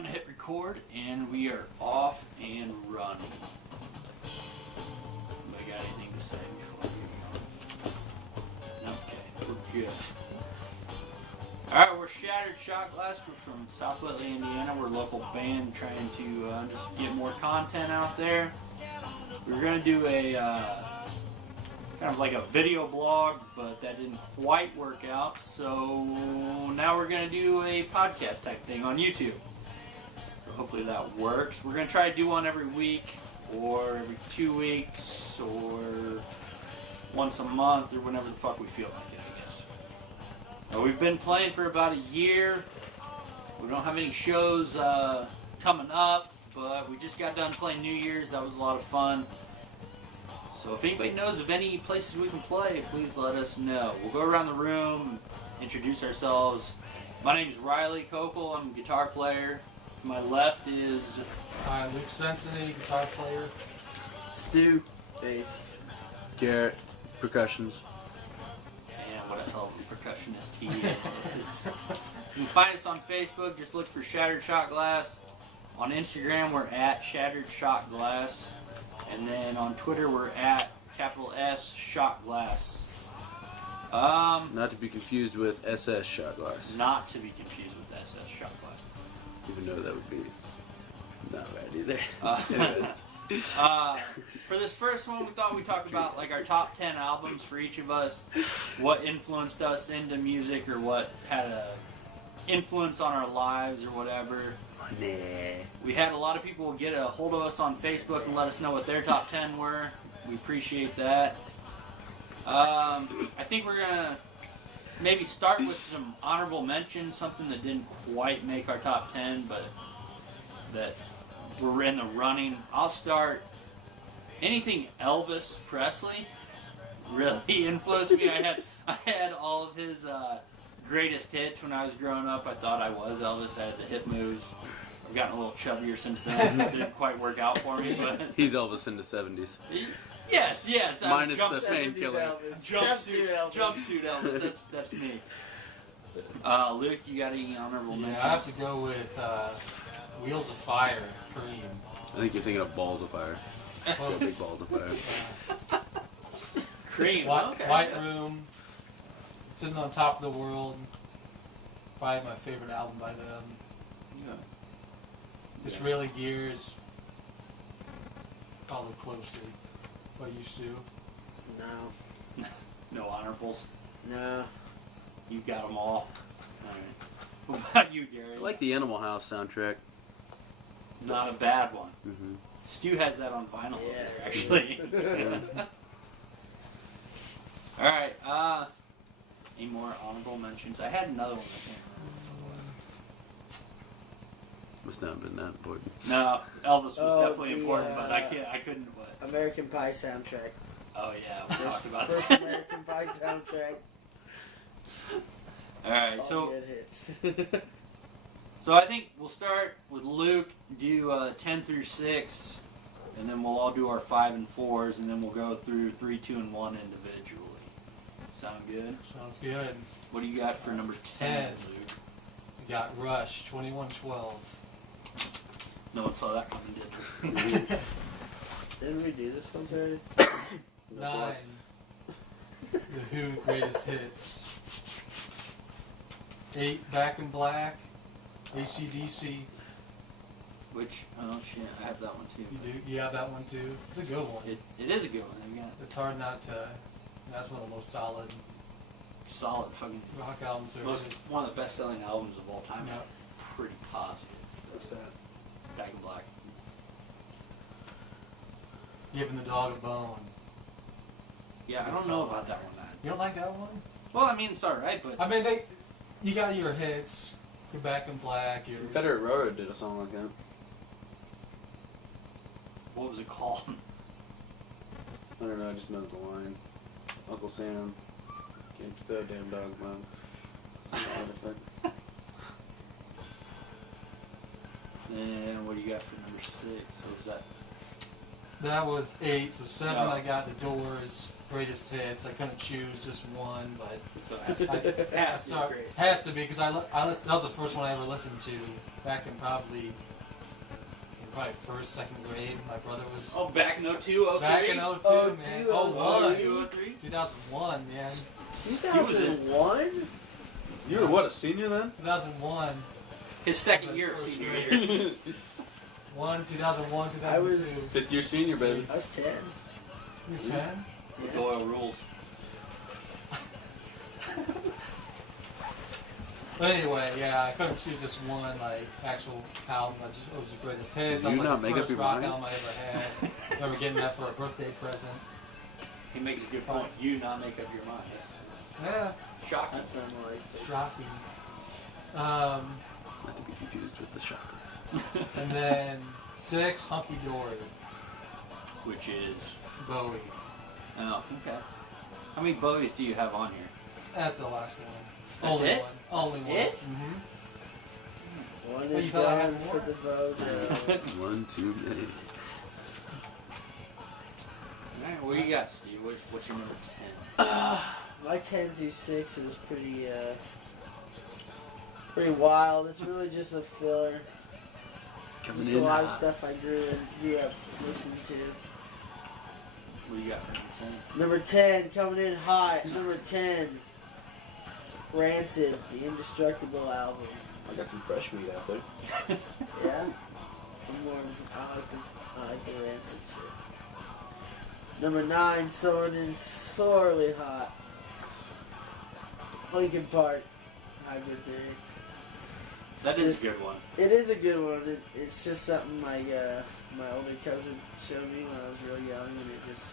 gonna hit record, and we are off and running. Anybody got anything to say before we go? Okay, we're good. Alright, we're Shattered Shot Glass. We're from South Whitley, Indiana. We're a local band trying to just get more content out there. We were gonna do a kind of like a video blog, but that didn't quite work out. So now we're gonna do a podcast type thing on YouTube. So hopefully that works. We're gonna try to do one every week, or every 2 weeks, or once a month, or whenever the fuck we feel like it, I guess. We've been playing for about a year. We don't have any shows coming up, but we just got done playing New Year's. That was a lot of fun. So if anybody knows of any places we can play, please let us know. We'll go around the room, introduce ourselves. My name is Riley Kokel. I'm a guitar player. To my left is... Hi, Luke Sensini, guitar player. Stu, bass. Garrett, percussions. And what a hell of a percussionist he is. You can find us on Facebook. Just look for Shattered Shot Glass. On Instagram, we're at Shattered Shot Glass. And then on Twitter, we're at _S Shot Glass. Not to be confused with SS Shot Glass. Not to be confused with SS Shot Glass. Even though that would be not right either. For this first one, we thought we'd talk about like our top 10 albums for each of us, what influenced us into music, or what had a influence on our lives, or whatever. Nah. We had a lot of people get a hold of us on Facebook and let us know what their top 10 were. We appreciate that. I think we're gonna maybe start with some honorable mentions, something that didn't quite make our top 10, but that we're in the running. I'll start. Anything Elvis Presley really influenced me. I had all of his greatest hits when I was growing up. I thought I was Elvis. I had the hip moves. I've gotten a little chubbier since then. It didn't quite work out for me, but He's Elvis in the 70s. yes. Minus the painkiller. Jumpsuit Elvis. That's me. Luke, you got any honorable mentions? Yeah, I have to go with Wheels of Fire, Cream. I think you're thinking of Balls of Fire. Close. Big Balls of Fire. Cream. Okay. White Room, Sitting on Top of the World. Probably my favorite album by them. Yeah. Just really Gears. Follow closely. What you do? No. No honorables. No. You got them all. Alright. What about you, Gary? I like the Animal House soundtrack. Not a bad one. Mm-hmm. Stu has that on vinyl over Yeah. there, actually. Yeah. Alright, any more honorable mentions? I had another one. I can't Must not have been that important. remember. No, Elvis was Oh, definitely the, important, but I couldn't, what? American Pie soundtrack. Oh yeah, we talked about First that. American Pie soundtrack. Alright, All so good hits. I think we'll start with Luke, do 10 through 6, and then we'll all do our 5 and 4s, and then we'll go through 3, 2, and 1 individually. Sound good? Sounds good. What do you got for number 10, 10. Luke? We got Rush, 2112. No one saw that coming, did they? Didn't we do this one already? 9. The Who, Greatest Hits. 8, Back in Black. AC/DC. Which, oh shit, I have that one too. You do? You have that one too? It's a good one. It is a good one. Yeah, It's hard not to. That's one of the most solid solid fucking. rock albums there Most, is. one of the best selling albums of all time. Yeah. I'm pretty positive. What's that? Back in Black. Giving the Dog a Bone. Yeah, I don't know about that one, man. You don't like that one? Well, I mean, it's alright, but. I mean, you got your hits. You're Back in Black. Your Confederate Railroad did a song like that. What was it called? I don't know, I just know the line. Uncle Sam came to the damn dog bone. And what do you got for number 6? What was that? That was 8. So 7, Oh. I got The Doors. greatest hits. I couldn't choose just one, but So it has to be sorry, great. has to be because that was the first one I ever listened to back in probably first, second grade. My brother was Oh, back in 02, 03? back in 02, Oh, man. 02, 01, 02, 03? 2001, man. 2001? You were what, a senior then? 2001. His second year of First senior grade. year. 2001, I was- 2002. Fifth year senior, baby. I was 10. You're 10? With Doyle rules. But anyway, yeah, I couldn't choose just one like actual album that just was the greatest hits. Did I was you like not the make up first your rock mind? album I ever had. Remember getting that for a birthday present. He makes a good point. You not make up your mind. Yes, Shocking. That's unlikely. shocking. Not to be confused with the shocker. And then 6, Hunky Dory, Which is... Bowie. Oh, okay. How many Bowies do you have on here? That's the last one. That's Only it? one. Only That's one. it? Mm-hmm. One Well, you and thought I done had for more? the Bojo. One too many. Alright, what do you got, Steve? What's your number 10? My 10 through 6 is pretty wild. It's really just a filler. Coming Just a in lot of hot. stuff I grew up listening to. What do you got for number 10? Number 10, coming in hot. Number 10, Rancid, the Indestructible album. I got some fresh meat out there. Yeah? I like the Rancid shit. Number 9, Sorely Hot. Linkin Park, Hybrid Theory. That is Just- a good one. It is a good one. It's just something my older cousin showed me when I was real young, and it just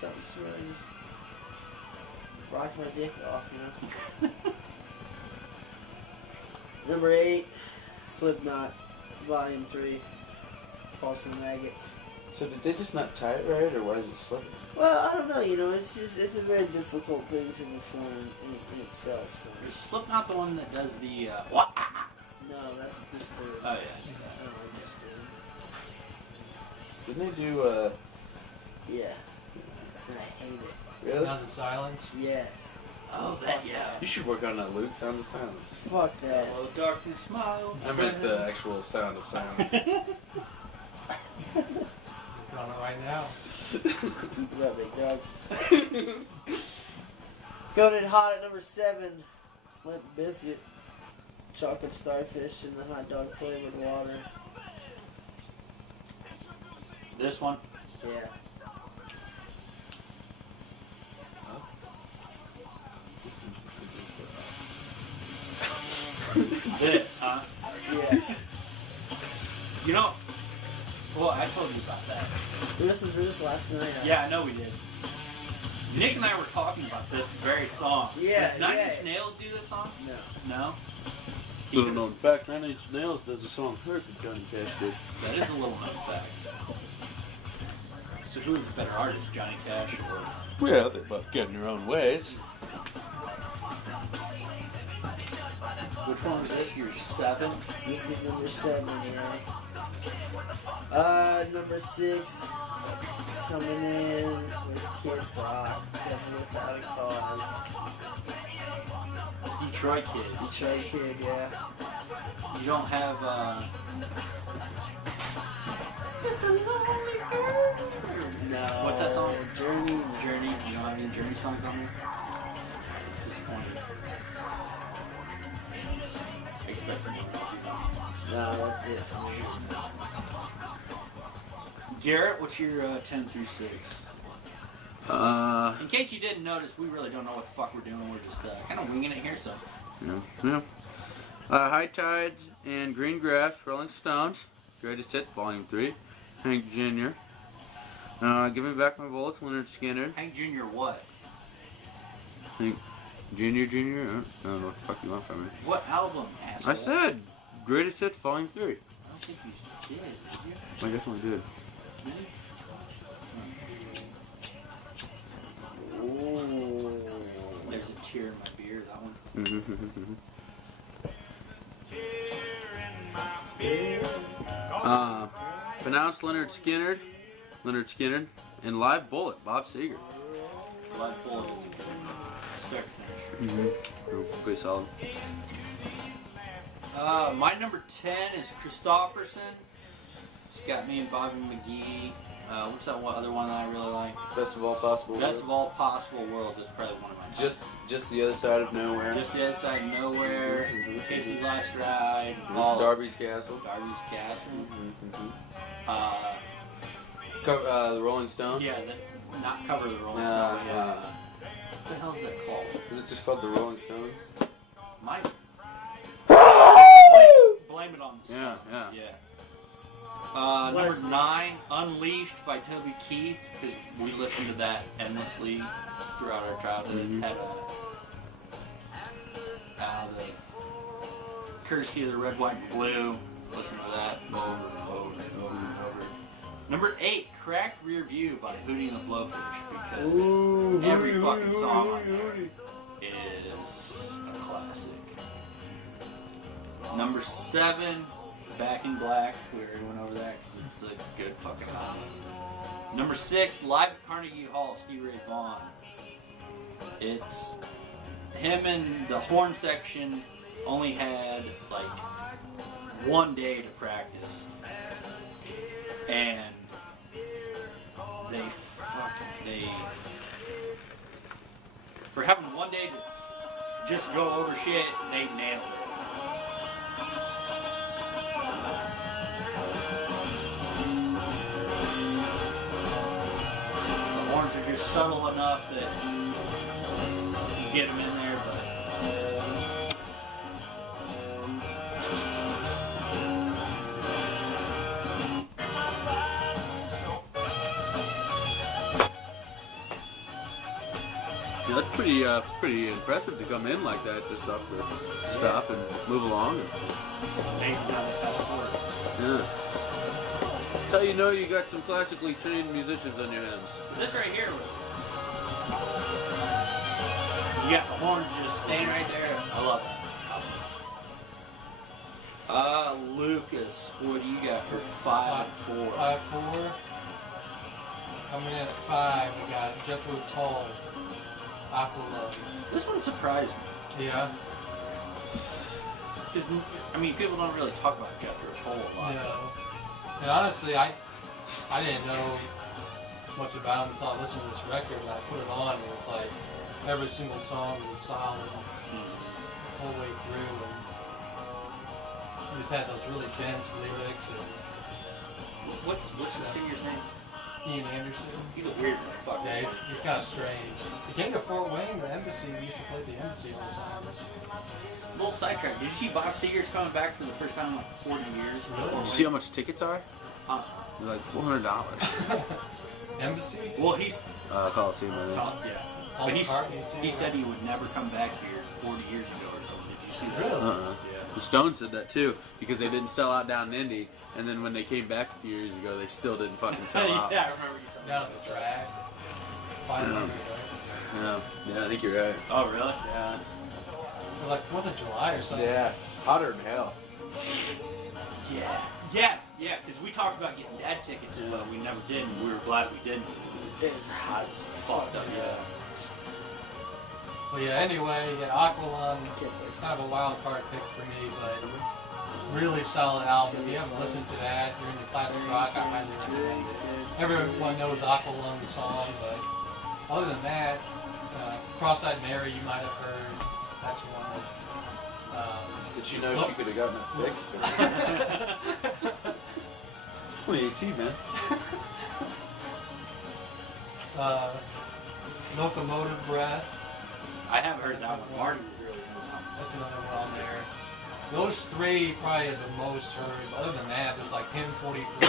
something sort of just rocks my dick off, you know. Number 8, Slipknot, Volume 3, Pulse and Maggots. So did they just not tie it right, or why is it slipping? Well, I don't know. You know, it's a very difficult thing to perform in itself. So. Is Slipknot the one that does the, what? No, that's Disturbed. Oh, yeah. I don't like Disturbed. Didn't they do, Yeah. And I hate it. really? Sounds of Silence. Yes. Oh, that, yeah. You should work on that, Luke. Sound of silence. Fuck that. Hello, darkness, smile. I meant the actual sound of silence. Working on it right now. What up, big dog? Going in hot at number 7, Limp Biscuit, Chocolate Starfish, and the hot dog flavored water. This one? Yeah. This is This, huh? Yeah. You know, well, I told you about that. We listened to this last night. Yeah, I know we did. Nick and I were talking about this very song. Yeah, Does Nine yeah. Inch Nails do this song? No. No? Little known fact, Nine Inch Nails does a song Hurt that Johnny Cash did. That is a little known fact. So who is the better artist, Johnny Cash or... Well, they both get in their own ways. Which one was this? Your 7? This is number 7, number 6, coming in with Kid Rock, Devil Without a Cause. Detroit Kid. Detroit Kid, yeah. You don't have, No. What's that song? Journey. Journey. You don't have any Journey songs on there? It's disappointing. I expect more. No, that's it for me. Garrett, what's your 10 through 6? In case you didn't notice, we really don't know what the fuck we're doing. We're just kind of winging it here, so. Yeah. High Tides and Green Grass, Rolling Stones, Greatest Hits, Volume 3, Hank Jr. Give Me Back My Bullets, Leonard Skinner. Hank Jr. what? Hank Jr. I don't know what the fuck you want from me. What album, asshole? I said Greatest Hits, Volume 3. I don't think you did. I definitely did. Ooh. There's a tear in my beer, that one. Pronounced Leonard Skinner, And Live Bullet, Bob Seger. Live Bullet is a good start finisher. Pretty solid. My number 10 is Christofferson. It's got me and Bobby McGee. What's that other one that I really like? Best of all possible. Best of All Possible Worlds is probably one of my Just the other side of nowhere. Just the Other Side of Nowhere, Casey's Last Ride, Darby's Castle. Darby's Castle. The Rolling Stone. Yeah, not Cover the Rolling Stone. What the hell is that called? Is it just called the Rolling Stone? Mike. Blame it on the Yeah, Stones. yeah. Number Wesley. 9, Unleashed by Toby Keith, because we listened to that endlessly throughout our childhood. Had the courtesy of the Red, White, and Blue. Listen to that over and over and over and over. Number 8, Cracked Rear View by Hootie and the Blowfish, because every fucking song on there is a classic. Number 7, Back in Black. We already went over that because it's a good fucking album. Number 6, Live at Carnegie Hall, Stevie Ray Vaughan. It's him and the horn section only had like 1 day to practice, and they for having 1 day to just go over shit, they nailed it. The horns are just subtle enough that you get them in there, but Yeah, that's pretty impressive to come in like that, just off the stop and move along. amazing how they fast forward. Yeah. That's how you know you got some classically trained musicians on your hands. This right here, you got the horns just staying right there. I love it. Lucas, what do you got for 5 and 4? 5-4. Coming in at 5, we got Jethro Tull, Aqualung. This one surprised me. Yeah. Because, I mean, people don't really talk about Jethro Tull a lot. No. And honestly, I didn't know much about him until I listened to this record and I put it on, and it's like every single song was solid the whole way through, and he just had those really dense lyrics. And What's the singer's name? Ian Anderson. He's a weird motherfucker. Yeah, he's kind of strange. He came to Fort Wayne, the embassy. We used to play the embassy all the time. Little sidetrack. Did you see Bob Seger's coming back for the first time in like 40 years? Really? You see how much tickets are? They're like $400. Embassy? Well, he's Coliseum, I think. yeah. Paul But McCartney, too. he said he would never come back here 40 years ago or something. Did you see that? Really? Yeah. The Stones said that too, because they didn't sell out down in Indy, and then when they came back a few years ago, they still didn't fucking sell out. Yeah, I remember you talking Down about at the track. 500, right? Yeah, I think you're right. Oh, really? Yeah. For like 4th of July or something. Hotter than hell. Yeah, because we talked about getting dad tickets, but we never did, and we were glad we didn't. It's hot as fuck. Fucked up, yeah. Well, yeah, anyway, Aqualung, Can't wait. kind of a wild card pick for me, but really solid album. If you haven't listened to that, you're into classic rock, I highly recommend it. Everyone knows Aqualung's song, but other than that, Cross-Eyed Mary, you might have heard. That's one. Did she know she could have gotten it fixed? 2018, man. Locomotive Breath. I have heard that one. Martin was really into that. That's another one on there. Those three probably are the most heard. But other than that, there's like Hymn 43,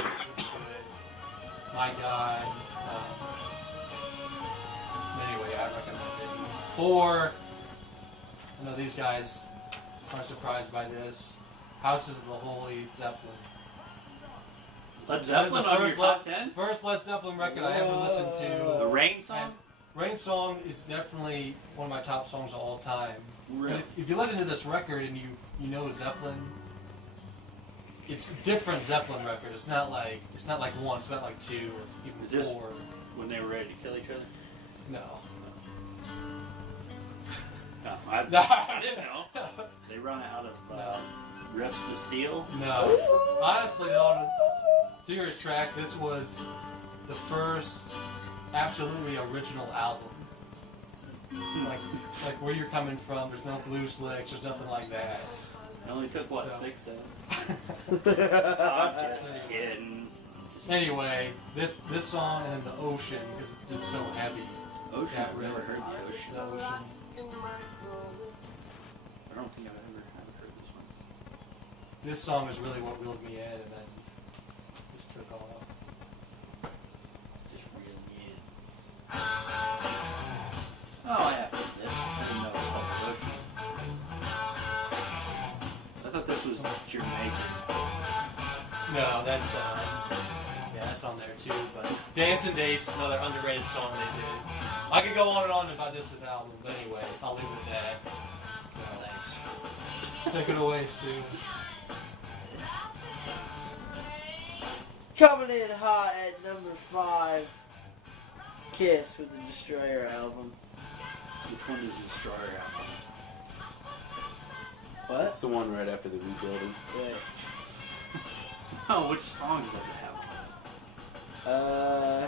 My God. Anyway, I recommend it. 4. I know these guys are surprised by this. Houses of the Holy Zeppelin. Led Zeppelin on your top 10? First Led Zeppelin record I ever listened to. The Rain song? Rain Song is definitely one of my top songs of all time. Really? If you listen to this record and you know Zeppelin, it's a different Zeppelin record. It's not like 1, it's not like 2, or Is even this- 4. When they were ready to kill each other? No. No, I didn't know. They run out of riffs to steal. No. Honestly, on a serious track, this was the first absolutely original album. Like where you're coming from, there's no blues licks, there's nothing like that. It only took, what, So. 6 7? I'm just kidding. Anyway, this song and then The Ocean, because it's so heavy. Ocean, That I've never riff. heard the Ocean. The Ocean. I don't think I've ever heard this one. This song is really what reeled me in, and then just took off. Just real good. Oh, I have heard this. I didn't know it was called the Ocean. I thought this was Jamaican. No, that's that's on there too. But Dancing Days is another underrated song they did. I could go on and on about this album, but anyway, I'll leave it at that. So, Thanks. take it away, Stu. Coming in hot at number 5, Kiss with the Destroyer album. Which one does Destroyer have on it? That's What? the one right after the rebuilding. Wait. Oh, which songs does it have on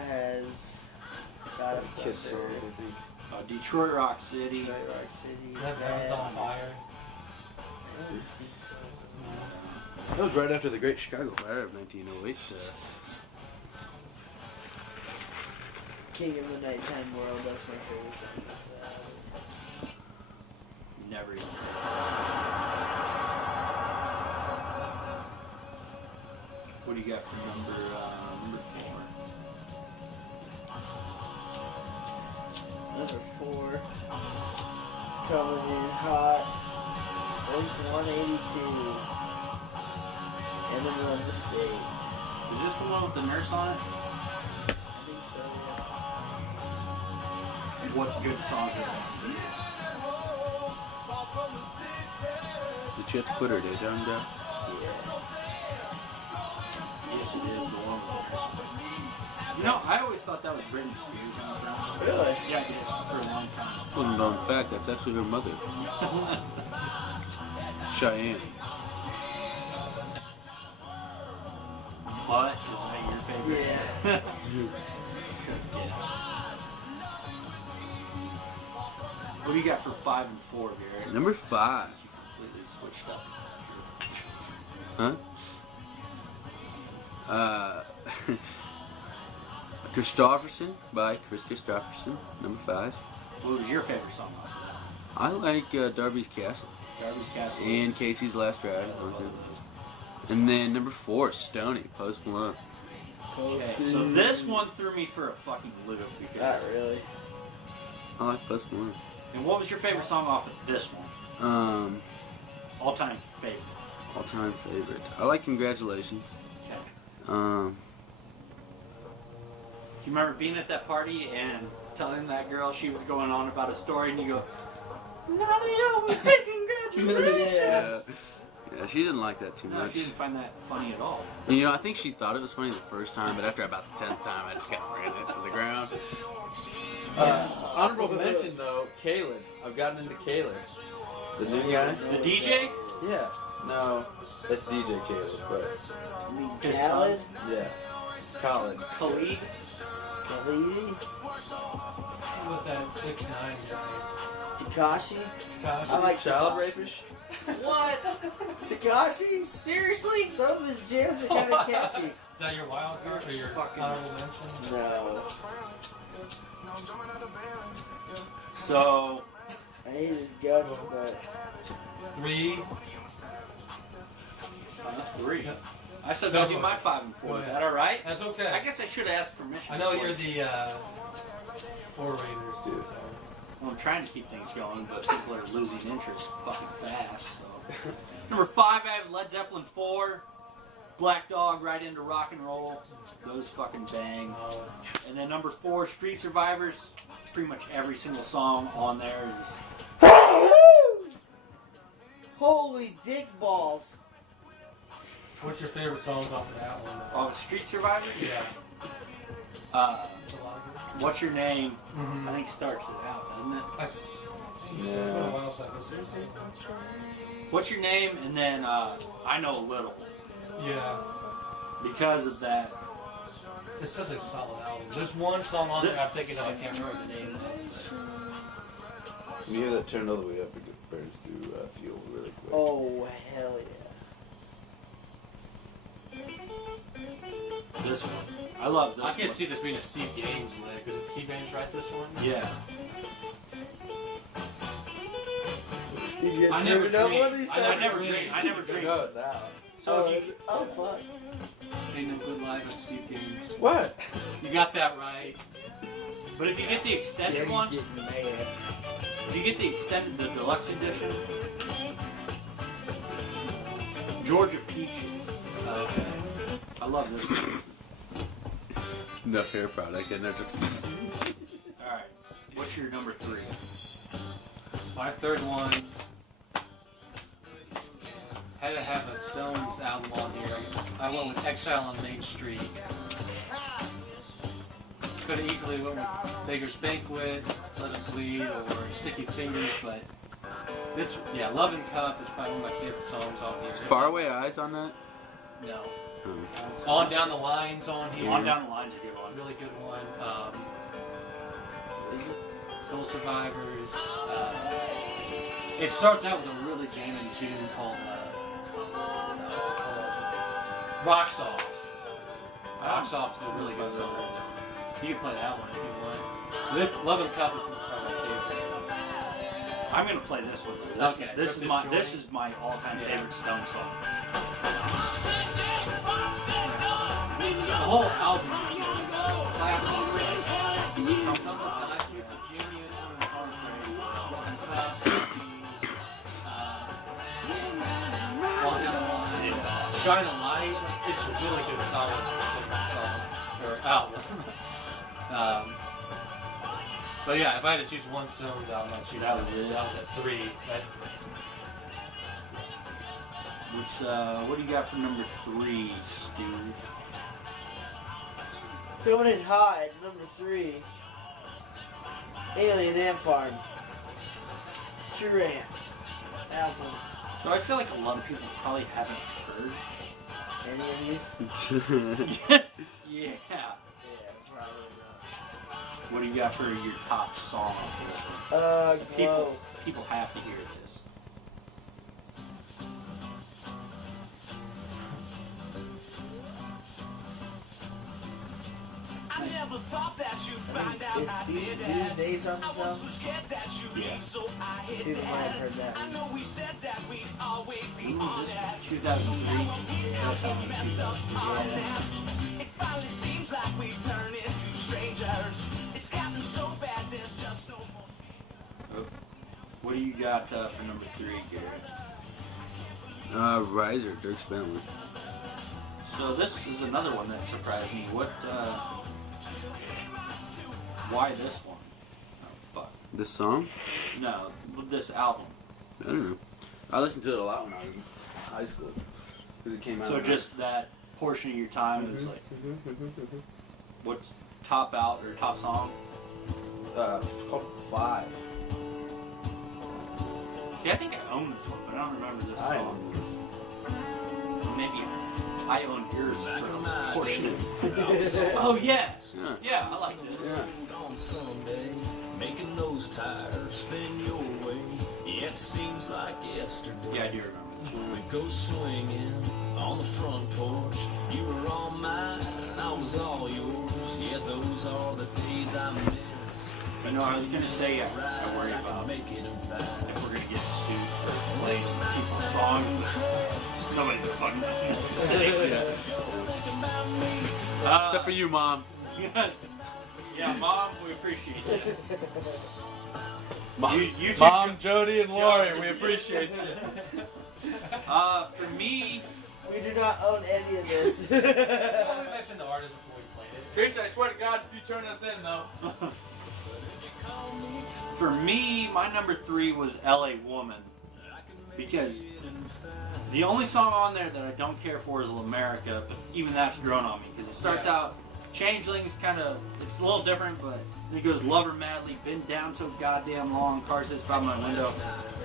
Has got a Kiss songs, Thunder, I think. it? Detroit Rock City. Detroit Rock City. Heaven's on Fire. I don't think so. That was right after the Great Chicago Fire of 1908. King of the Nighttime World, that's my favorite song. Never even heard What do you got for number 4? Number 4, coming in hot, Blink 182, Enema of the State. Is this the one with the nurse on it? I think so, yeah. What good songs are there? Did you have to put her day down, Dad? Yes, it is the one with the nurse. You know, I always thought that was Britney Spears on the sound. Really? Yeah, I did for a long time. Well, known fact, that's actually her mother, Cheyenne. But is that your favorite? Yeah. Yes. What do you got for 5 and 4, Gary? Number 5. Completely switched up. Huh? Christofferson by Chris Christofferson, number 5. What was your favorite song off of that? I like Darby's Castle Darby's Castle. and Casey's Last Ride. And then number 4, Stoney, Post Malone. Okay, so this one threw me for a fucking loop because. Not really. I like Post Malone. And what was your favorite song off of this one? All-time favorite. All-time favorite. I like Congratulations. Okay. Um, Do you remember being at that party and telling that girl she was going on about a story, and you go, "Nadia, we say congratulations." yeah, yeah, she didn't like that too No, much. she didn't find that funny at all. You know, I think she thought it was funny the first time, but after about the 10th time, I just kind of ran it to the ground. Honorable mention though, Kalen. I've gotten into Kalen. The new guy? The DJ? Yeah. No, that's DJ Kalen, but I mean, His Khaled? yeah. Colin. Khalid? Khalid? With that 6'9" Takashi? guy. I like Child Tekashi. rapish? What? Takashi? Seriously? Some of his jams are kind of catchy. Is that your wild card or your Fucking- honorable mention? No. So, I hate his guts, but 3. 3. Yep. I said Go I'll do for my it. 5 and 4. Go Is ahead. that alright? That's okay. I guess I should have asked permission. I know before. you're the orators, dude. So. Well, I'm trying to keep things going, but people are losing interest fucking fast. So. Number 5, I have Led Zeppelin 4. Black Dog, Right Into Rock and Roll. Those fucking bang. And then number 4, Street Survivors. Pretty much every single song on there is. holy dick balls. What's your favorite songs off of that one? Oh, Street Survivors? Yeah. Uh, It's a lot of good. What's Your Name? Mm-hmm. I think starts it out, doesn't it? It's been a while since I listened to it. What's Your Name? And then I Know a Little. Yeah. Because of that. It's such a solid album. There's one song on there I'm thinking of, I can't remember the name of it. When you hear that turned all the way up, it burns through fuel really quick. Oh, hell yeah. This one. I love this I can't one. see this being a Steve Gaines lick. Did Steve Gaines write this one? Yeah. You I never turned up dreamed. one of these I times? never dreamed. I never dreamed. No, it's out. So if you, Oh, fuck. Ain't No Good Life of Steve Gaines. What? You got that right. but if you get the extended one, Getting mad. if you get the extended, the deluxe edition, Georgia Peaches. Okay. I love this one. Enough hair product and they're just... All right. What's your number 3? My third one had to have a Stones album on here. I went with Exile on Main Street. Could have easily went with Beggar's Banquet, Let It Bleed, or Sticky Fingers, but this, yeah, Love and Cup is probably one of my favorite songs on here. Faraway Eyes on that? No. Oh. On Down the Line's on here. On Down the Line's a good one. Really good one. Soul Survivors. It starts out with a really jamming tune called, what's it called? Rocks Off. Rocks Off is a really good song. You can play that one if you want. With Love and Cup, it's probably my favorite. I'm gonna play this one. This, Okay, this is Rip my This this Joint. is my all-time favorite Stone song. The whole album is just classic. From some of the last weeks of Jimmy and Hard Frame, Love and Cup, All Down the Line, Shine a Light. It's a really good solid song or album. But yeah, if I had to choose one Stones album, I'd choose That was it. That was at 3. Which what do you got for number 3, Stu? Coming in hot at number 3. Alien Ant Farm. Durant. Album. So I feel like a lot of people probably haven't heard. Any of these? Yeah. Yeah, probably What do you got for your top song? not. Glow. People have to hear this. I never thought that you'd find out Is I Steve did these that. days on I this was album? so scared that you'd leave, so I hid People might have heard that. that. I know we said that we'd always be When was this? honest. 2003? That sounds like 2003. Honest. It finally seems like we turn into strangers. It's gotten so bad, there's just no more. What do you got for number 3, Garrett? Riser, Dirk Bentley. So this is another one that surprised me. What? Why this one? Oh, fuck. This song? No, with this album. I don't know. I listened to it a lot when I was in high school. Because it came out. So when just that portion of your time is like, what's top out or top song? It's called 5. See, I think I own this one, but I don't remember this I song. Maybe I own yours for a portion of it. Oh yeah, Yeah. yeah, I like this. Yeah. On Sunday, making those tires spin your way. Yeah, it seems like yesterday. Yeah, I do remember this one. We go swinging on the front porch. You were all mine, and I was all yours. Yeah, those are the days I miss. You know, I was gonna say I worry about Make it in fact. if we're gonna get sued for playing people's songs. Nobody's fucking listening to this. Except for you, Mom. Yeah, Mom, we appreciate you. You two Mom, Jody, and Lori, we appreciate you. For me, We do not own any of this. We only mentioned the artist before we played it. Chris, I swear to God, if you turn us in, though. for me, my number 3 was LA Woman. Because the only song on there that I don't care for is America, but even that's grown on me. Because it starts out Changelings kind of, it's a little different, but it goes Lover Madly, been down so goddamn long, car sits by my window.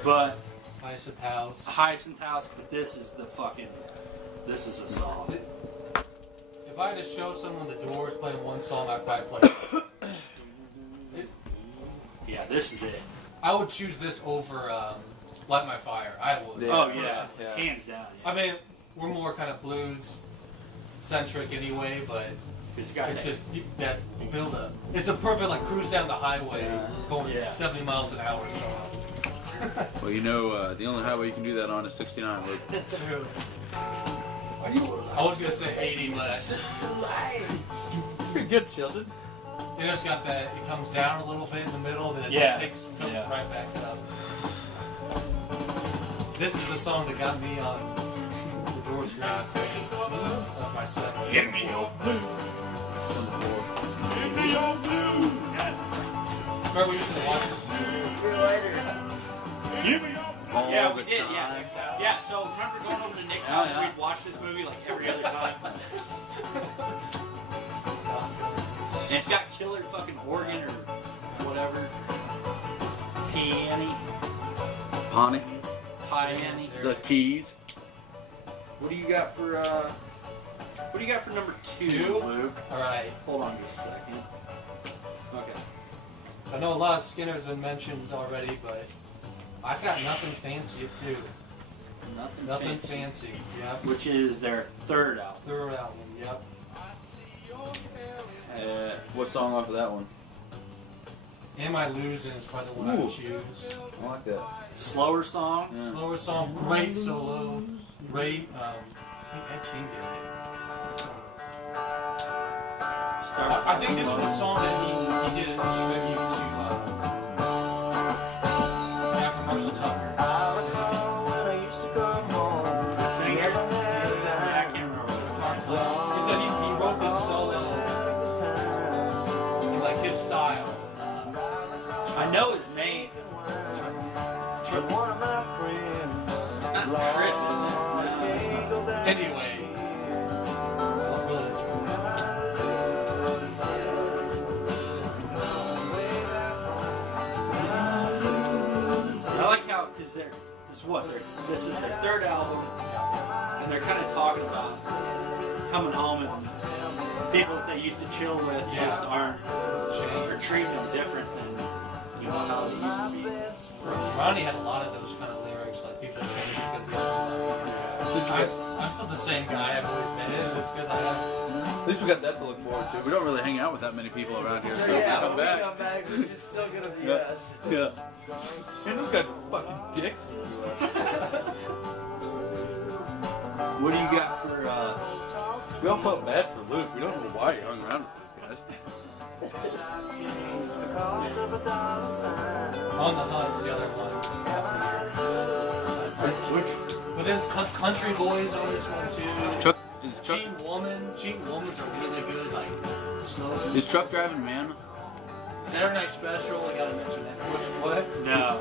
But Hyacinth House. Hyacinth House, but this is a song. If I had to show someone the Doors playing one song, I'd probably play it. Yeah, this is it. I would choose this over Light My Fire. I would. Yeah. Oh yeah, Yeah. hands down. Yeah. I mean, we're more kind of blues centric anyway, but It's got it's that- just that build up. It's a perfect like cruise down the highway going Yeah. 70 miles an hour. So Well, you know, the only highway you can do that on is 69. Luke. that's true. I was gonna say 80, but Pretty good, Sheldon. you know, it's got that. It comes down a little bit in the middle, then it Yeah. comes Yeah. right back up. This is the song that got me on the Doors' greatest hits. That's my second. Give me your blues. Give me your blues. Remember we used to watch this movie? Year later. Give me your All Yeah, the we did. Yeah, time. yeah. So remember going over to Nick's Oh, house? yeah. We'd watch this movie like every other time. And it's got killer fucking organ or whatever. Piano. Pawnee, Piano. the keys. What do you got for what do you got for number two, Two? Luke? All right. Hold on just a second. Okay. I know a lot of Skinner's been mentioned already, but I got Nothing Fancy too. Nothing Fancy. Yep. Which is their third album. Third album. Yep. What song off of that one? Am I Losing is probably the one I Ooh. would choose. I like that. Slower song. Yeah. Slower song, great solo, great. I think Ed Sheeran did it. Starts I think this was slow. a song that he did a tribute to guy from Marshall Tucker. Singer? Yeah, I can't remember what it's called. He said he wrote this solo in like his style. I know his name. It's not Trip, is it? No, it's not. Anyway, I really enjoyed it. I like how, because this is their third album, and they're kind of talking about coming home and people that they used to chill with just aren't, or treating them different than, how they used to be. Ronnie had a lot of those kind of lyrics, like people change because I'm still the same guy I've always been. It was good. At least we got that to look forward to. We don't really hang out with that many people around here, so Yeah, come when we back. come back, which is still gonna be Yeah. us. Yeah. Man, those guys are fucking dicks. What do you got for, We all felt bad for Luke. We don't know why. Why you hung around with those guys? On the Hunt is the other one. But then Country Boys on this one too. Chuck is Chuck Cheating Woman's a really good like slow. is truck driving man? Saturday Night Special. I gotta mention that. What? no,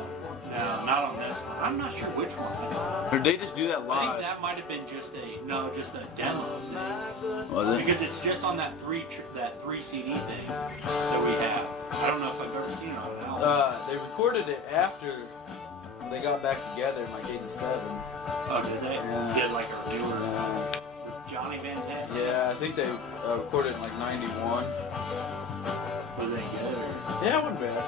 not on this one. I'm not sure which one. Or they just do that I think live? that might have been just a demo thing. Was it? Because it's just on that three CD thing that we have. I don't know if I've ever seen it on an album. They recorded it after they got back together in like '87. Oh, did they? Yeah. Did like a newer with Johnny Van Zant? Yeah, I think they recorded it in like '91. Was they good? Or? Yeah, it wasn't bad.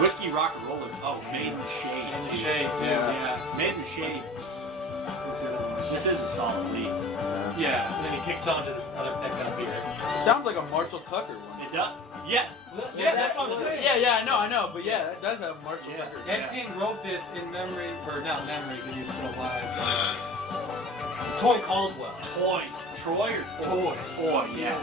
Whiskey Rock and Roller. Oh, Made in the Shade. In the too. Shade too. Yeah. Yeah. Made in the Shade. This is a solid lead. Yeah. And then he kicks on to this other pickup here. It sounds like a Marshall Tucker one. It does. Yeah. Yeah, that's what I'm saying. Yeah, I know, but yeah, that does have Marshall Yeah. Tucker. Ed King wrote this in memory, or not memory, because he was still alive. Toy Caldwell. Troy or Toy. Toy, yeah.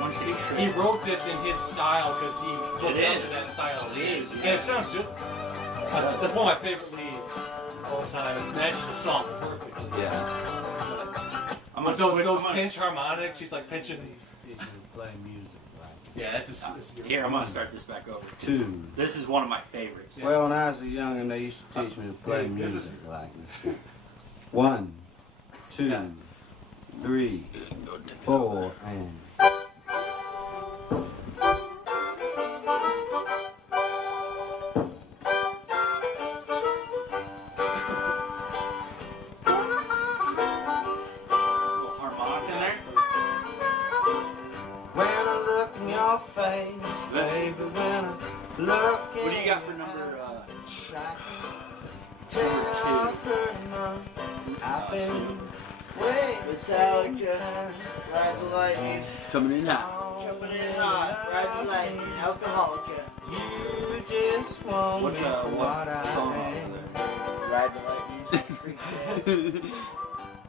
One city He trip. wrote this in his style because he looked It up to is. that style of It lead. is, And yeah. it sounds good. That's one of my favorite leads all the time. It matches the song perfectly. Yeah. I'm But gonna those switch- I'm gonna pinch harmonics, she's like pinching. Yeah, that's Here, I'm gonna start this back over. Two. This is one of my favorites. Well, when I was a youngin', they used to teach me to play Hey, this is- music like this. 1, 2, 3, 4, and. I've been way Metallica, Ride the Lightning, Coming in hot. coming in hot, Ride the Lightning, Alcoholica. You just won't What's what song on there? Ride the Lightning.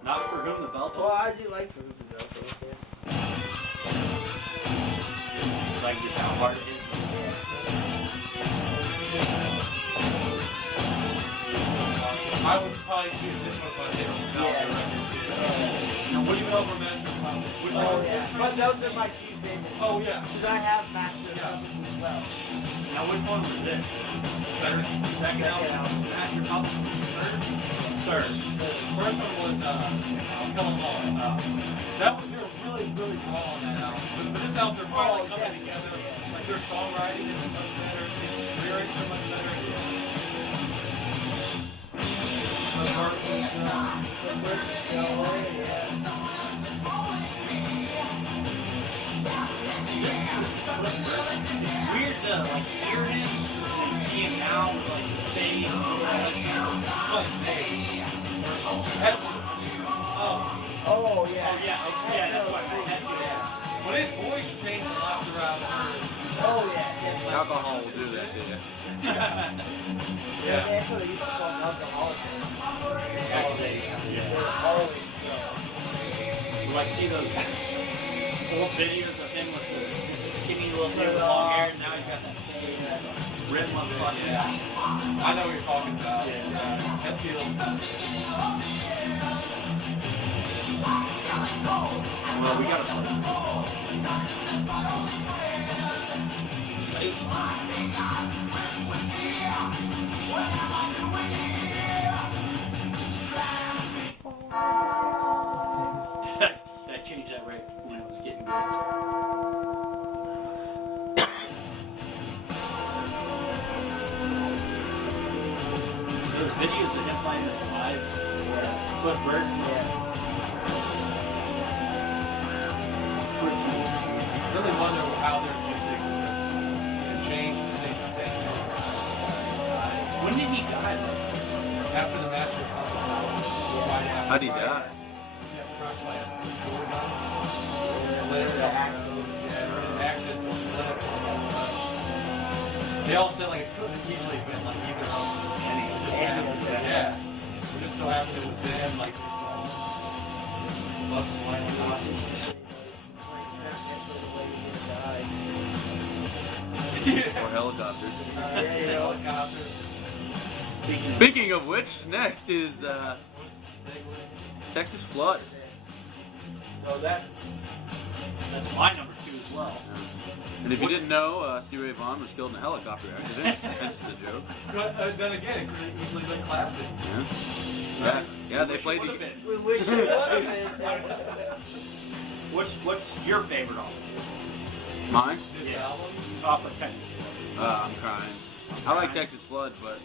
Not For Whom the Bell Well, Tolls? I do like For Whom the Bell Tolls, yeah. Like just how hard it is. I would probably choose this one, but they don't count the record too. Now, which Even one? over Master of Puppets. Which Oh one? yeah, but those are my two favorites. Oh yeah. Because I have Master of Puppets as well. Now, which one was this? Better. Second album. Master of Puppets. Third. First one was Kill 'Em All. That was they're really raw on that album. But this album they're finally coming together. Like their songwriting is much better. Their lyrics are much better. It's weird to like hear him and see him now with like the face. Oh yeah. Oh yeah, that's why my head did that. When his voice changed a lot throughout. Oh yeah. Yes, like, Alcohol will do that to you. yeah. That's what they used to call alcoholics. Oh, they're always You like see those old videos of him with the skinny little thing with long hair, and now he's got that red motherfucker. I know what you're talking about. That feels. Well, we gotta play. I changed that right when it was getting good. Those videos of him playing this live, Cliff Burton. I really wonder how their music can change and stay the same. When did he die? After the Master of Puppets album, right after. How'd he die? Yeah, crushed by door guns. Later, the accident. yeah, accidents or flip. They all said like it couldn't have easily been like either of them. And it just happened. Yeah. It just so happened it was him, like just lost his life in the Nazis. Or helicopters. Helicopter. Speaking of which, next is Texas Flood. So that's my number 2 as well. And if you didn't know, Stevie Ray Vaughan was killed in a helicopter accident. Hence the joke. But then again, it could have easily been Clapton. Yeah, they played Would've the. been. We wish it would have been. What's your favorite album? Mine? This Yeah. album. Off of Texas. I'm crying. I like Texas Flood, but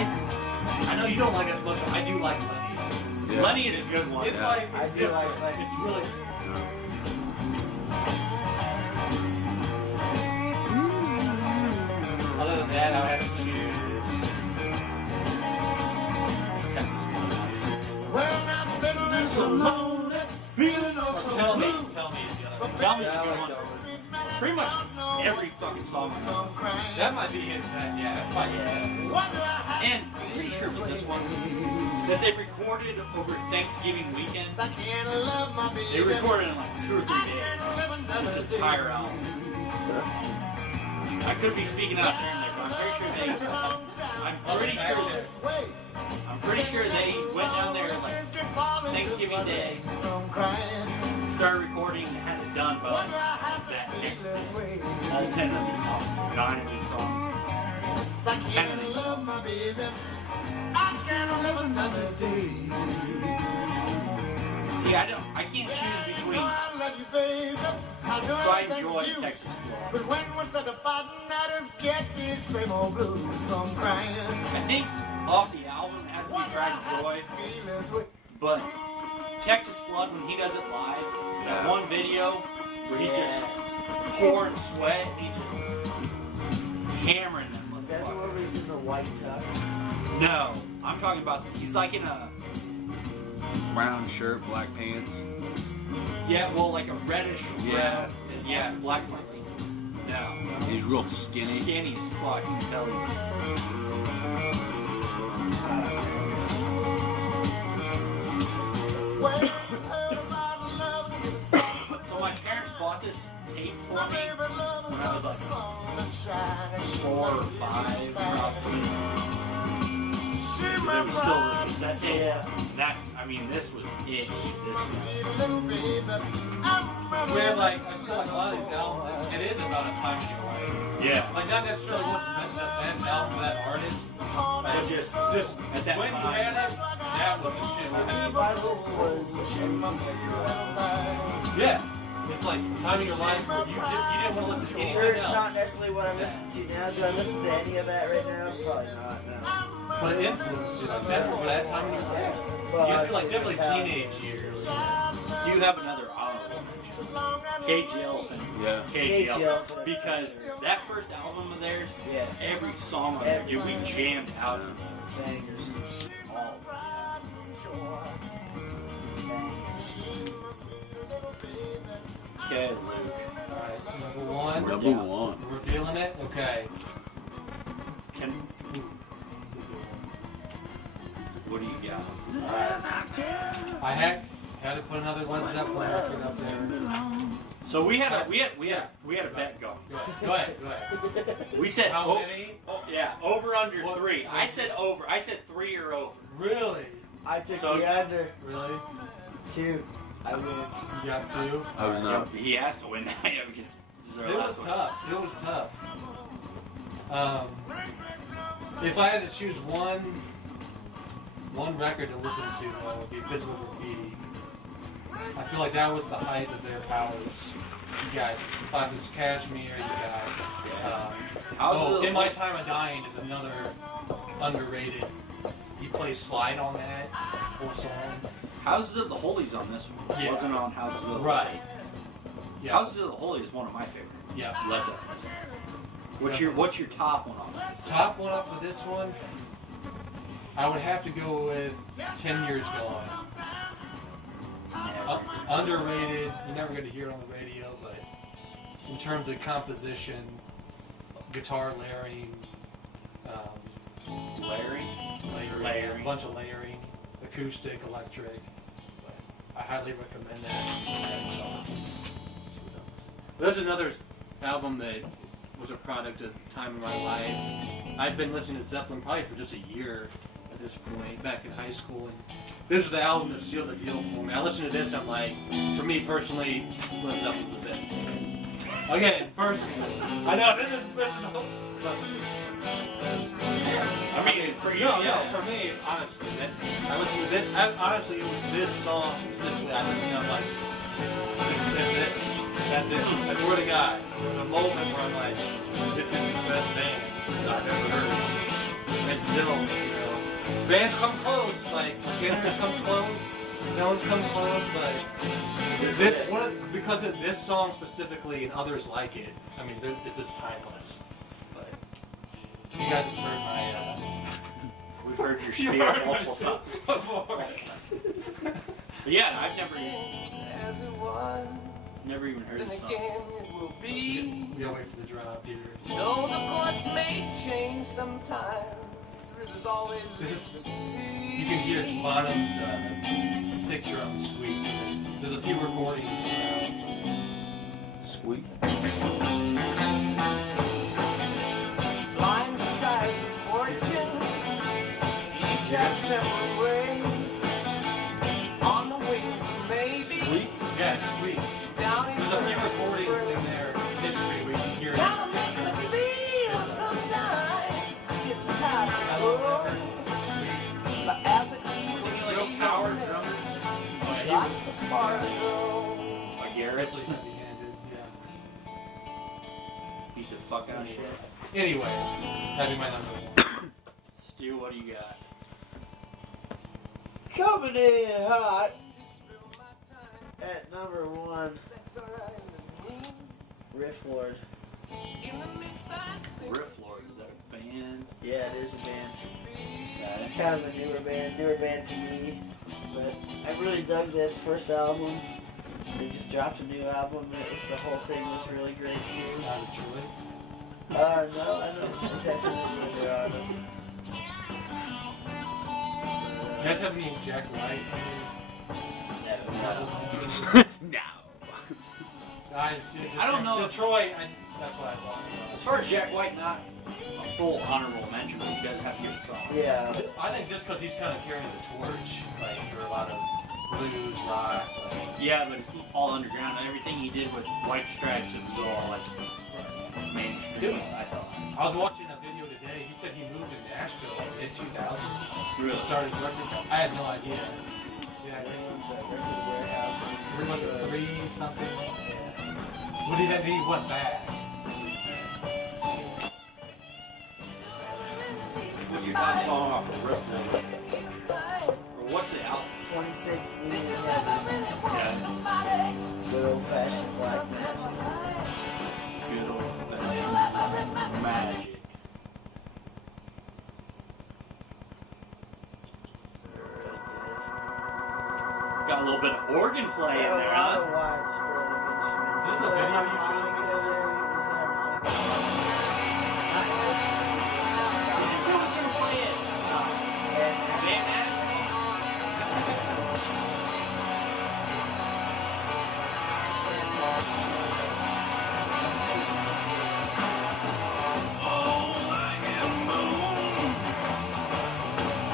I know you don't like it as much, but I do like Lenny. yeah. Lenny is a good one. It's Yeah. like, I it's do different. like Lenny. It's really. Other than that, I would have to choose. Well, now sitting so lonely, feeling Or so Tell Me. blue. Tell Me is the other one. Tell Me's Yeah, a I good like one. that one. Pretty much every fucking song on Some crying. That might be his. Yeah, that's my. Yeah. Wonder how And I'm pretty sure it was this one that they recorded over Thanksgiving weekend. I can't love my baby. They recorded in like 2 or 3 I days. can't live This another day. entire album. I could be speaking out there, but I'm pretty sure they went down there like Thanksgiving Day, Some crying. started recording, and had it done by like, that next day. All 10 of these songs, 9 of these songs. I can't love my baby. I can't live another day. See, I can't choose between I love you, baby. I know Pride that and Joy you. and Texas Flood. But when we start to fighting, I just get these same old blues. Some crying. I think off the album it has to be Pride and Joy, Feeling sweet. but Texas Flood, when he does it live, that Yeah. one video where he's just pouring sweat and he's just hammering them. That's where he's in the white tux. No, I'm talking about he's like in a Brown shirt, black pants. like a reddish red, and black pants. No, He's real skinny. skinny as fuck. You can tell he's. So my parents bought this tape for me when I was like 4 or 5, probably. It was still the cassette tape. Yeah. That's, I mean, this was it. This was. It's weird, like, I feel like a lot of these albums, it is about a time in your life. Yeah. Like, not necessarily what's the best album for that artist, But just at that when time. you had it, that was the shit. Yeah. It's like time in your life where you didn't want to listen to I'm anything sure it's else. not necessarily what I'm listening to now. Do I listen to any of that right now? Probably not, no. But it influenced you like that for that time in your life. Well, You I feel like think definitely how- teenage years. Do you have another honorable mention? Cage the Elephant. Yeah. Cage Cage the the Elephant. Elephant. Because that first album of theirs, Yeah. every song on there, dude, we jammed out to it. Bangers. All. Okay, Luke. Alright, number one. Number one. We're feeling it? Okay. Can, what do you got? I had to put another Led Zeppelin record up there. So we had a bet going. Go ahead. We said How oh, many? oh, yeah, over under What- 3. I said over. I said 3 or over. Really? I took So- the under. Really? 2. I win. You got two? I was not. He has to win that because this is our It was last one. tough. It was tough. If I had to choose one record to listen to, it would be Physical Graffiti. I feel like that was the height of their powers. You got Classics Cashmere, you got How's the- In My Time of Dying is another underrated. He plays slide on that whole song. Houses of the Holies on this one. Yeah. Wasn't on Houses of the Right. Yeah. Houses of the Holy is one of my favorites. Yeah. Led Zeppelin. What's your top one on this? Top one up for this one, I would have to go with 10 Years Gone. Underrated. You're never going to hear it on the radio, but in terms of composition, guitar layering, Layering. a bunch of layering, acoustic, electric. But I highly recommend that song. There's another album that was a product of the time of my life. I've been listening to Zeppelin probably for just a year at this point, back in high school. And this is the album that sealed the deal for me. I listen to this, I'm like, for me personally, Led Zeppelin's the best thing. Again, personally. I know, this is personal, but... I mean, for you, No, yeah. for me, honestly, I listened to this, honestly, it was this song specifically, I listened to, I'm like, this is it. That's it. I swear to God, there was a moment where I'm like, this is the best band that I've ever heard. And still, you know, bands come close, like Skinner comes close, Stones come close, but because of this song specifically and others like it, I mean, it's just timeless. But you guys have heard my, We've heard your you spiel heard my multiple spiel times. before. But yeah, I've never As it was, even heard then this song. again it will be. We gotta wait for the drop here. Though the course may change sometimes, there's always This is- the sea. You can hear Bonham's thick drum squeak. There's a few recordings throughout. Squeak. Blind skies of fortune, each have separate way. On the wings of maybe, Yeah, it squeaks. down in There's a few recordings in their history where you can hear it. Now it makes me feel sometimes getting tired I of love the road. that. But as it eagle Real fades power in there, drummers. got so far to go. Like Garrett Definitely heavy-handed, yeah. beat the fuck out of shit. Anyway, that'd be my number one. Stu, what do you got? Coming in hot at number 1. Riff Lord. Riff Lord, is that a band? Yeah, it is a band. It's kind of a newer band to me. But I really dug this first album. They just dropped a new album. The whole thing was really great too. Out of Detroit. No, I don't exactly know where they're on. You guys have any Jack White? No. I don't know if- Detroit, that's what I thought. As far as Jack White, not a full honorable mention, but he does have good songs. Yeah. I think just because he's kind of carrying the torch, like for a lot of blues, rock. Like, Yeah, but it's all underground. Everything he did with White Stripes, it was all like mainstream, I thought. I was watching a video today. He said he moved to Nashville in mid 2000s Really? to start his record company. I had no idea. Yeah, I think it was Record Warehouse. 3 something. But he went back. What's your top song off of Riff Lord? Or what's the album? 26 Million Heaven. Yeah. Good old fashioned black magic. Good old fashioned magic. Got a little bit of organ play in there, huh? Widespread of instruments. This is the video you showed me the other day? Who's gonna play it? Dan Nash?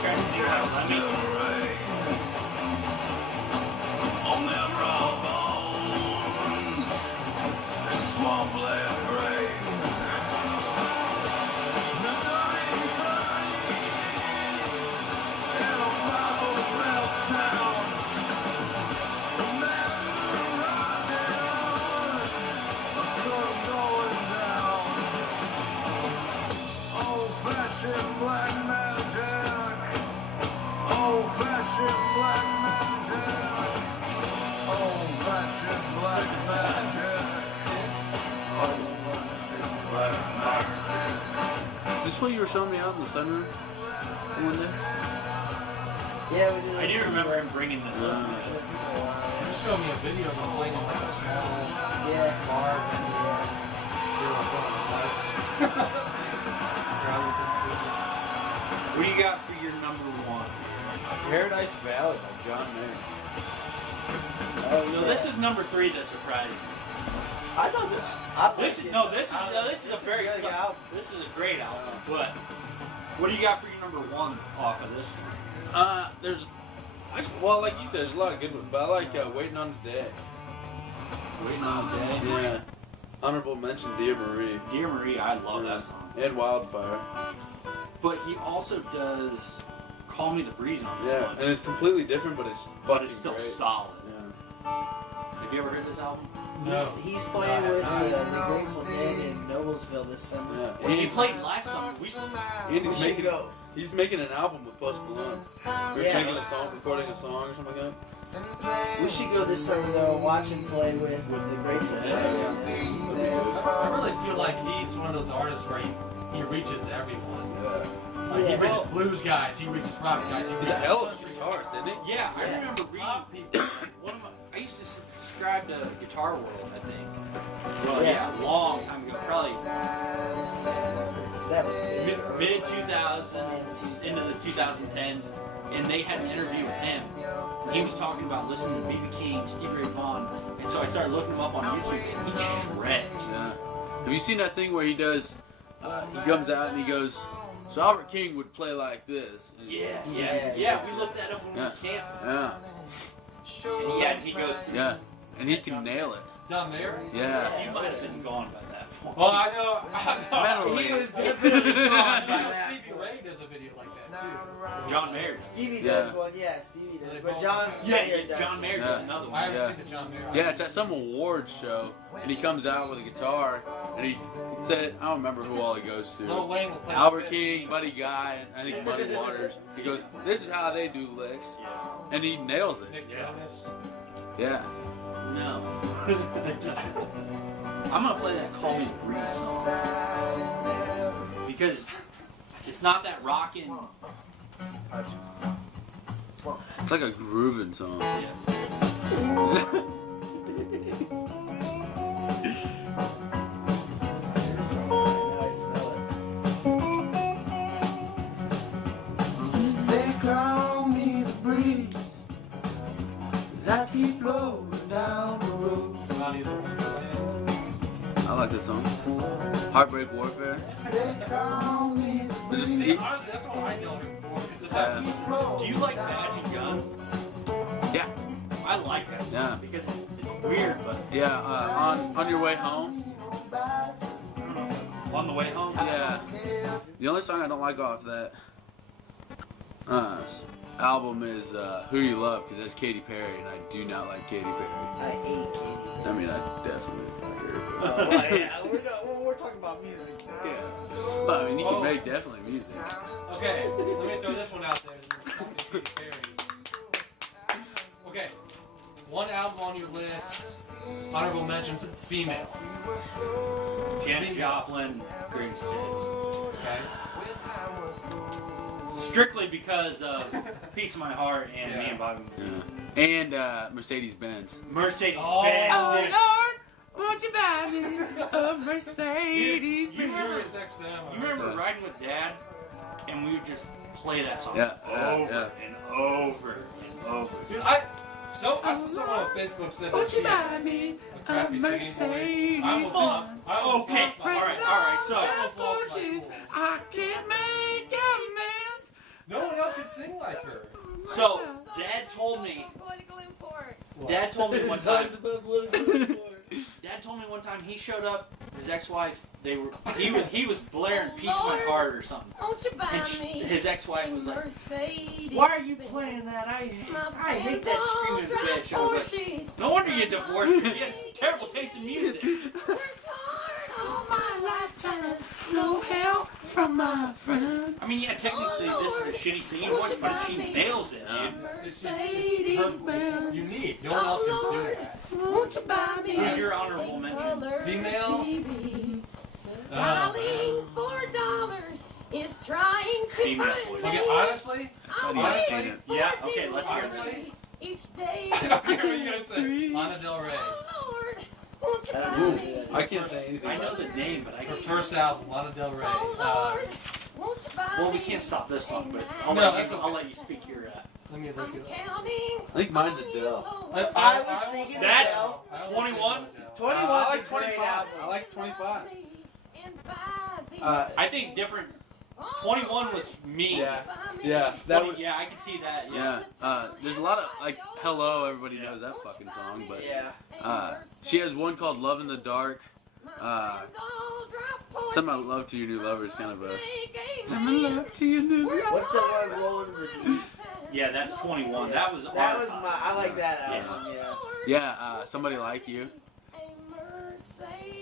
Trying to see how Lemmy. Is this what you were showing me out in the sunroom one day? Yeah, we did. I do remember him bringing this up. You showed me a video of him playing in like a small Yeah. bar. They were throwing lights. Crowd was into it. What do you got for your number one? Paradise Valley by John Mayer. Oh, So yeah. this is number 3 that surprised me. I thought This is a very Really good album. this is a great album. But what do you got for your number 1 off of this one? Well, like you said, there's a lot of good ones, but I like Waiting on the Day. Waiting on the Day. Yeah. Honorable mention, Dear Marie. Dear Marie, I love that song. And Wildfire. But he also does Call Me the Breeze on this Yeah, one. and it's completely different, but it's But fucking it's still great. solid. Yeah. Have you ever heard this album? No. He's playing with the Grateful Dead in Noblesville this summer. Yeah. And he played last summer. And We he's should making go. he's making an album with Post Malone. We're Yeah. making a song, recording a song or something like that. We should go this summer though, watch him play with the Grateful Dead. I really feel like he's one of those artists where he reaches everyone. Yeah. Like Yeah. he reaches blues guys, he reaches rock guys, he He's reaches a hell of a country guitarist, isn't he? Yeah, I Yeah. remember reading people. One of my, I used to subscribe to Guitar World, I think. Well, yeah, a long time ago, probably That mid 2000s into the 2010s, and they had an interview with him. He was talking about listening to B.B. King, Stevie Ray Vaughan, and so I started looking him up on YouTube, and he shreds. Yeah. Have you seen that thing where he does? He comes out and he goes, "So Albert King would play like this." And, Yeah, we looked that up when we Yeah. were camping. Yeah. And yeah, he goes, Yeah. And he can nail it. John Mayer? Yeah. you might have been gone by that point. Well, I know. Mentally. he was definitely gone by that. Stevie Ray does a video like that too. John Mayer. Stevie Yeah. does one, yeah, Stevie does. But John Mayer does. John Mayer Yeah. does another I one. haven't Yeah. seen the John Mayer. Yeah, it's at some awards show, and he comes out with a guitar, and he said, I don't remember who all he goes Lil to. Wayne will play Albert like King, Buddy Guy, and I think Muddy Waters. He goes, "This is how they do licks," Yeah. and he nails it. Nick Yeah. Jonas. Yeah. No. I'm gonna play that "Call Me Breeze" song because it's not that rockin'. It's like a grooving song. They call me the breeze that keep blowing down the road. Ronnie's the one playing. I like this song. Heartbreak Warfare. They call me the Just breeze. see- Honestly, that's what I know him for. Just Yeah. Do you like Magic Gun? Yeah, I like that Yeah. because it's weird, but yeah. On your way home. I don't know. On the way home, Yeah. The only song I don't like off that album is "Who You Love" because that's Katy Perry, and I do not like Katy Perry. I hate Katy. I mean, I definitely like her. Oh, well, yeah, we're talking about music. So. Yeah. Well, I mean, you can make definitely music. Okay, let me throw this one out there. It's not Katy Perry. Okay, one album on your list. Honorable mentions: female. Janis Joplin, Greatest Hits. Okay. Strictly because of "Piece of My Heart" and Yeah. "Me and Bobby." Yeah. And Mercedes Benz. Mercedes Oh, Benz. Lord. Won't you buy me a Mercedes You Benz? Sirius XM. You remember Yeah. riding with Dad, and we would just play that song Yeah, over yeah. and over and over. Dude, I saw someone on Facebook said that Won't she you buy had me a a crappy singing voice. Mercedes I almost lost my Okay, cool. all right. So I almost lost my cool. I can't make amends. No one else could sing like her. So Dad told me. Dad told me one time. Dad told me one time he showed up. His ex-wife. He was blaring "Piece of My Heart" or something. Won't you buy And me his ex-wife was like, Mercedes? "Why are you playing that? I hate that screaming bitch." I was like, "No wonder you divorced her. She had terrible taste in music." All my lifetime. No help from my friends. I mean, yeah, technically this is a shitty singing voice, but she nails it, dude. It's just her voice is unique. No one else can do that. Won't you buy me Who's your honorable mention? Female? TV? Uh, Dialing $4 is trying to Female find voice. me. okay, honestly, I'm I've seen waiting it. for Yeah, the okay, let's hear this. delivery each day. okay, what are you gonna say? Lana Del Rey. Oh Lord, won't you I buy don't me? know. I can't say anything. I know the name, but I Her can't. first album, Lana Del Rey. Oh Lord, won't you buy Well, we me? can't stop this song, but I'll, No, let, that's you, okay. I'll let you speak your. Let me look I'm it up. counting. I think mine's Adele. I was thinking That- Adele. I almost 21? said Adele. 21 I like is a great 25. album. I like 25. And buy the I think different. 21 was me. Yeah. Yeah, that 20, was. yeah, I can see that. Yeah. Yeah, there's a lot of like "Hello," everybody knows that fucking song, but Yeah. she has one called "Love in the Dark." Some I love to your new lover is kind of a. Some love to your new lover. What's the one rolling in the deep? Yeah, that's 21. That was. That was our- my. I like that Yeah. album. Yeah. Yeah, "Somebody Like You."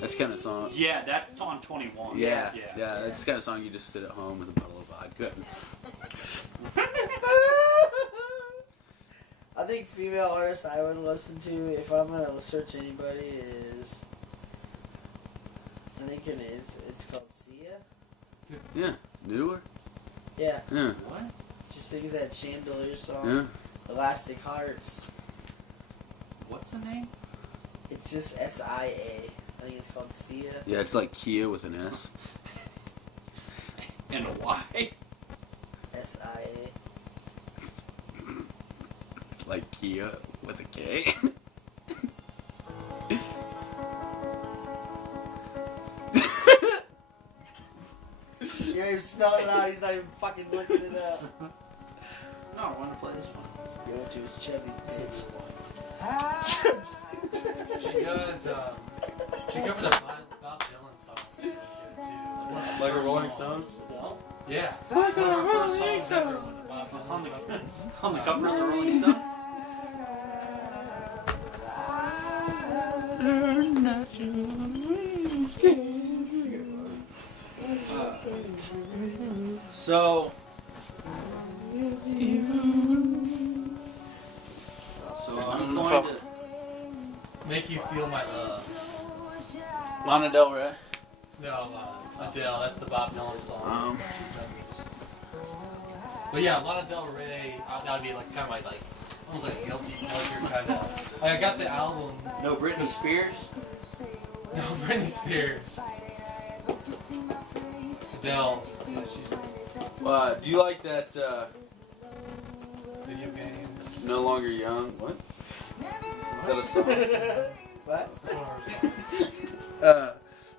That's kind of song. Yeah, that's on 21. Yeah, Yeah. yeah, that's the kind of song you just sit at home with a bottle of vodka. I think female artist I would listen to if I'm gonna search anybody is. I think it's called Sia. Yeah, newer. Yeah, Yeah, What? she sings that Chandelier song, yeah. Elastic Hearts. What's the name? It's just SIA. I think it's called Sia. Yeah, it's like Kia with an S. And why? SIA. Like Kia with a K. You ain't spelling it out. He's not even fucking looking it up. No, I want to play this one. Go to his chubby bitch. She does, she covers a Bob Dylan song. She did too. One of the Like a first Rolling songs. Stones? Yeah. One of her first songs ever was a Bob Dylan On the, cover. on the cover of the Rolling Stone. So I'm going to. Make You Feel My Love. Lana Del Rey. No, Adele. That's the Bob Dylan song. Um. But yeah, Lana Del Rey. That would be like kind of like almost like a guilty pleasure kind of. Like I got the album. No Britney Spears. No, Britney Spears. Adele. She's Do you like that video games. No Longer Young? What? Is that a song? What? That's one of our songs.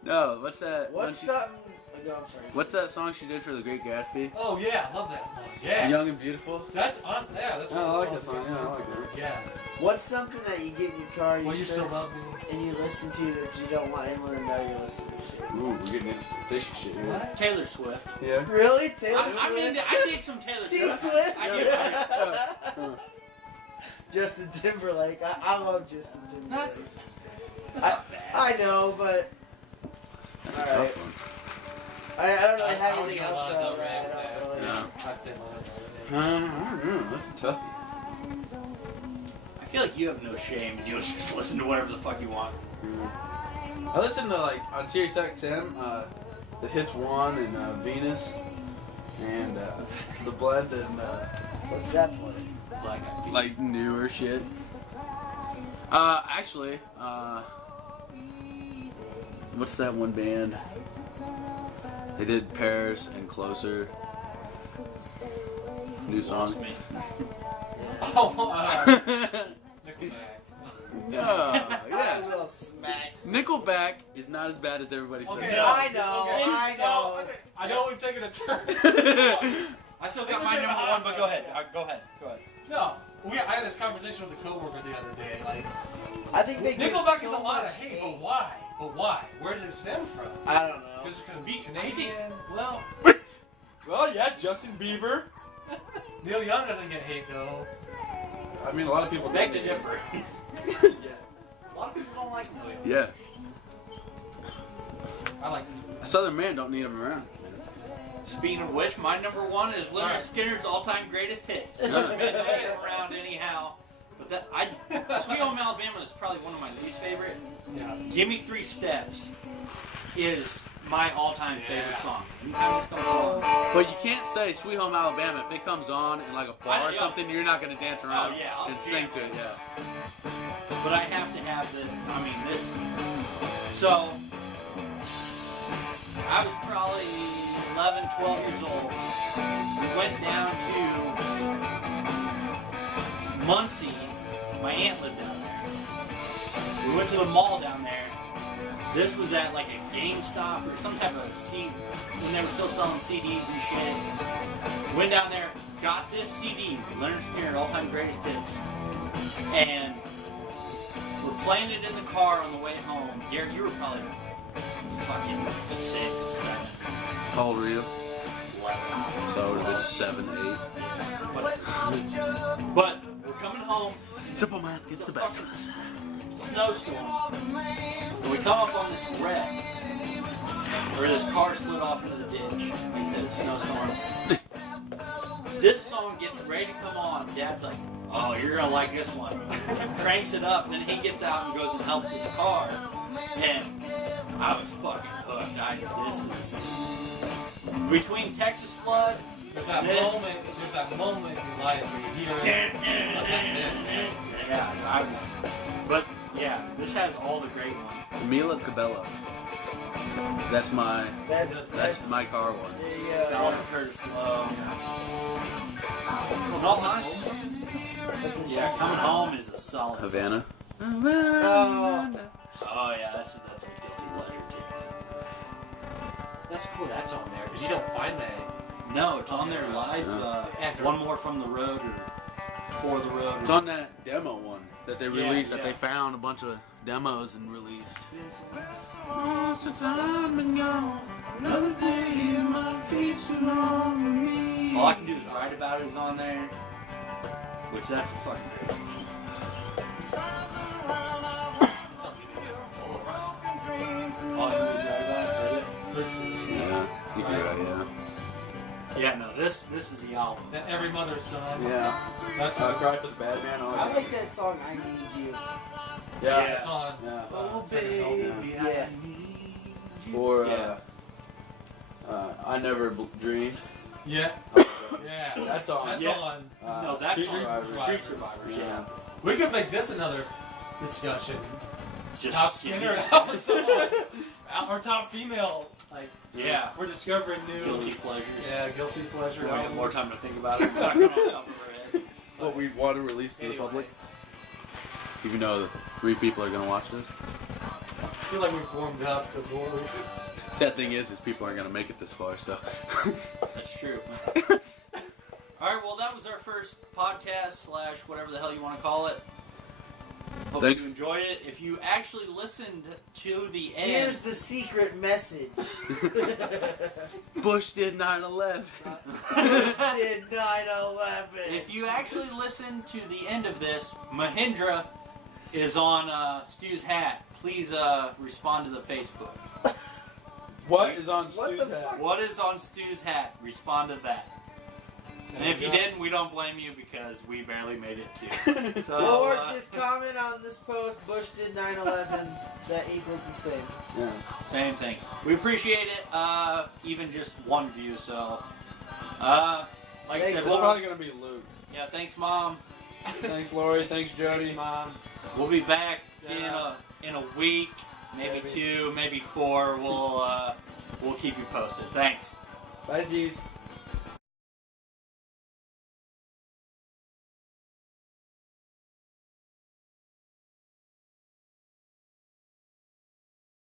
No, what's that? What's she- something? Oh, no, I'm sorry. What's that song she did for The Great Gatsby? Oh yeah, I love that one. Yeah. Young and Beautiful. That's yeah. That's Yeah, one I of like the that songs. song. Yeah, I like that. Yeah. What's something that you get in your car, Well, you still search, love me. and you listen to that you don't want anyone to know you're listening to shit? Ooh, we're getting into some fishy shit here. What? Taylor Swift. Yeah. Really? Taylor I mean, Swift? I dig some Taylor T Swift. Swift? I do. Justin Timberlake. I love Justin That's, Timberlake. that's not bad. I know, but That's a All tough right. one. I don't really have I would anything go else to Lana Del Rey add. with I don't really. Yeah. I'd say Lana Del Rey. I don't know. That's a toughie. I feel like you have no shame and you'll just listen to whatever the fuck you want. I listen to like on Sirius XM, the Hits One and Venus, and the Blend and What's that one? Black Eyed Peas. Like newer shit. Actually, what's that one band? They did Paris and Closer. New song. Lost me. Oh, Nickelback. No, I yeah. will smack. Nickelback is not as bad as everybody says. Okay, I know, okay. I know. So, I know we've taken a turn. I still got my number one, but go ahead. Go ahead. No, I had this conversation with a coworker the other day. Like, I think they get Nickelback so is a lot of much hate, but why? But why? Where did it stem from? I don't know. Because it's gonna be Canadian. well, yeah, Justin Bieber. Neil Young doesn't get hate though. I mean, a lot of people Beg to think differ. Yeah. A lot of people don't like Neil Young. Yeah. I like. A Southern man don't need him around. Speaking of which, my number one is Leonard Alright. Skinner's all-time greatest hits. Yeah. Been hanging around anyhow. But Sweet Home Alabama is probably one of my least favorite. Yeah. Give Me 3 Steps is my all-time favorite Yeah. song. Anytime this comes on. But you can't say Sweet Home Alabama if it comes on in like a bar or Yeah. something. You're not gonna dance around Oh, yeah, I'll and sing jam. to it. Yeah. But I have to have this. So, I was probably 11, 12 years old. Went down to Muncie. My aunt lived down there. We went to the mall down there. This was at like a GameStop or some type of CD when they were still selling CDs and shit. Went down there, got this CD, Leonard Skinner, all-time greatest hits, and we're playing it in the car on the way home. Garrett, you were probably fucking 6, 7, How old were you? 11. So I would have been 7, 8. But we're coming home, Simple math gets the best of us. snowstorm. And we come up on this wreck where this car slid off into the ditch. Like I said, snowstorm. This song gets ready to come on. Dad's like, oh, you're gonna like this one. Cranks it up, and then he gets out and goes and helps his car. And I was fucking hooked. This is between Texas Flood. There's that This- moment. There's that moment in life where you hear it. It's like, that's it, man. Yeah, I was. But yeah, this has all the great ones. Mila Cabello. That's my That's my car one. the, Alan Curtis Lowe. Not much. Yeah, Coming Home is a solid song. Havana. Oh. Oh yeah, that's a guilty pleasure too. That's cool. That's on there because you don't find that. No, it's on their live. After- One More from the Road or For the Road. It's on that demo one that they Yeah, released. That yeah. they found a bunch of demos and released. All I Can Do Is Write About It is on there. Which that's a fucking great song. It's something you can get on bullets. All I Can Do Is Write About It. Yeah, you can right, yeah. Yeah, no, this is the album. That Every Mother's Son. Yeah. That's Cry for the Bad Man. All I that. like that song, I Need You. Yeah. It's on. Yeah. Oh, Second Note, baby, yeah. I need you? Or Yeah. I Never Dreamed. Yeah. Yeah. That's on. That's Yeah. on. No, that's Street on Survivors. Street Survivors. Yeah. We could make this another discussion. Just Top Skinner. Skinner. Or top female. Like, Yeah. we're discovering new. Guilty pleasures. Yeah, guilty pleasure. We have albums. more time to think about it. It's not going off the top of our head. What we want to release to Anyway. the public. Even though 3 people are gonna watch this. I feel like we've warmed up before. Sad thing is people aren't gonna make it this far. So. That's true. All right, well, that was our first podcast / whatever the hell you want to call it. Hope Thanks. you enjoyed it. If you actually listened to the end, Here's the secret message. Bush did 9/11. Bush did 9/11. if you actually listened to the end of this, Mahindra is on Stu's hat. Please respond to the Facebook. What is on What Stu's the hat? fuck? What is on Stu's hat? Respond to that. And if you didn't, we don't blame you because we barely made it too. So, Or just comment on this post, Bush did 9/11, that equals the same. Yeah. same thing. We appreciate it. Even just one view. So, like I Thanks, said, It's we'll, probably gonna be Luke. yeah. Thanks, Mom. Thanks, Lori. Thanks, Jody. Thanks, Mom. We'll be back Yeah. in a week, maybe Maybe. 2, maybe 4. We'll keep you posted. Thanks. Bye, Z's.